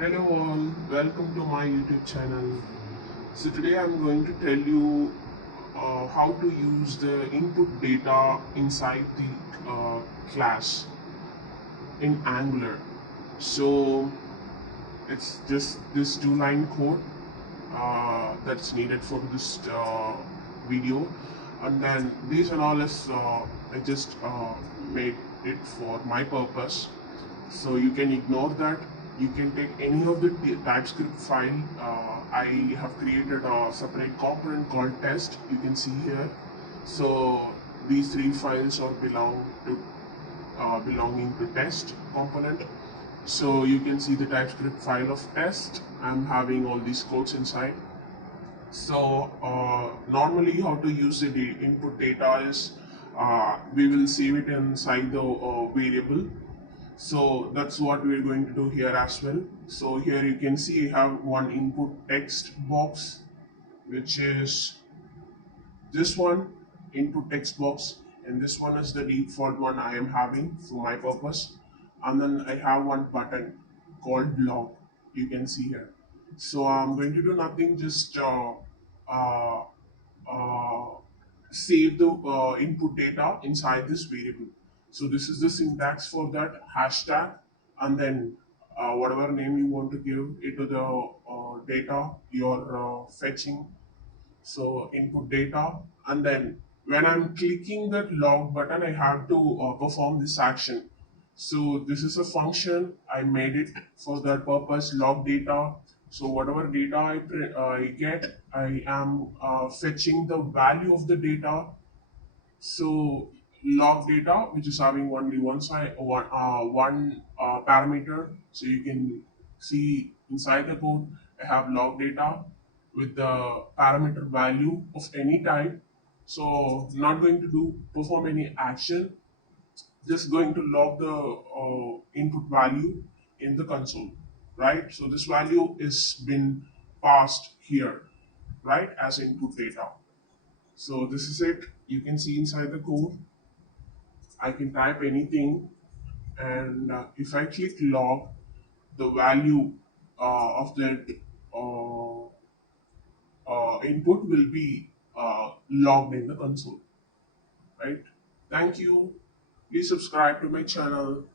Hello all, welcome to my YouTube channel. So today I'm going to tell you how to use the input data inside the class in Angular. So it's just this two-line code that's needed for this video, and then this and all is I just made it for my purpose, so you can ignore that. You can take any of the TypeScript file. I have created a separate component called test, you can see here. So these three files are belonging to test component. So you can see the TypeScript file of test. I'm having all these codes inside. So normally how to use the input data is we will save it inside the variable. So that's what we're going to do here as well. So here you can see I have one input text box, which is this one, input text box, and this one is the default one I am having for my purpose. And then I have one button called log, you can see here. So I'm going to do nothing, just uh, uh, save the input data inside this variable. So this is the syntax for that hashtag, and then whatever name you want to give it to the data you're fetching. So input data, and then when I'm clicking that log button, I have to perform this action. So this is a function, I made it for that purpose, log data. So whatever data I get, I am fetching the value of the data. So log data, which is having only one parameter. So you can see inside the code, I have log data with the parameter value of any type. So not going to perform any action, just going to log the input value in the console, right? So this value is been passed here, right, as input data. So this is it. You can see inside the code, I can type anything, and if I click log, the value of that uh, input will be logged in the console, right? Thank you. Please subscribe to my channel.